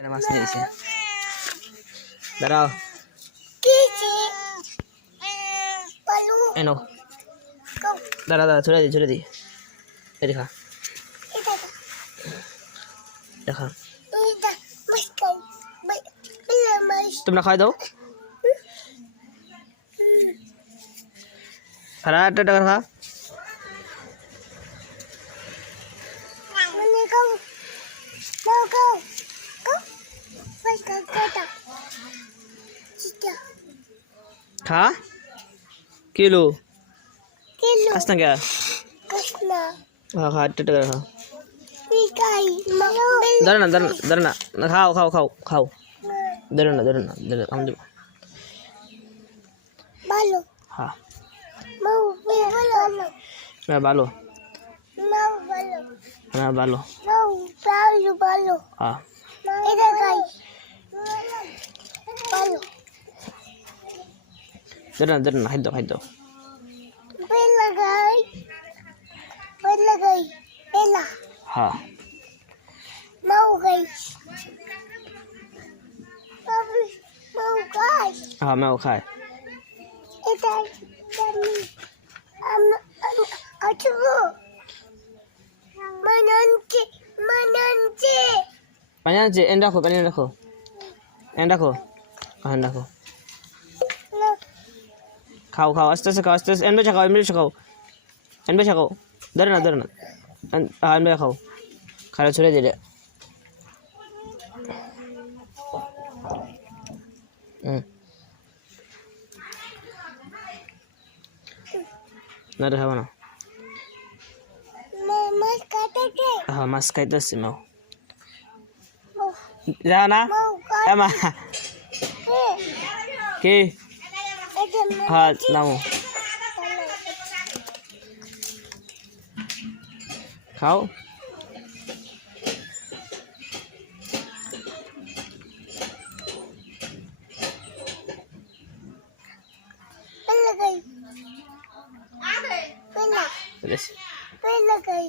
মাছ নিয়ে এসে দাঁড়াও এনো দাঁড়া দাঁড়া ছড়ে দি দেখা দেখা তোমরা খাওয়াই দাও খারা টাকা খা खा किलो कसना क्या हाँ खा टट कर खा दरना दरना दरना खाओ खाओ खाओ खाओ दरना दरना दर हम दे बालो हाँ मैं बालो हाँ बालो बालो हाँ इधर गाइस बालो दरना हाइट दो बेल लगाई बेला हाँ माऊ गई हाँ मैं खाए इधर Mananci, endak ko, खाओ खाओ आस्ते से खाओ एंड में खाओ दरना हाँ एंड में खाओ खाना छोड़े दे ना रहा ना हाँ मास्क खाइते से मैं जाना एमा के हाँ नामो खाओ बेल लगाई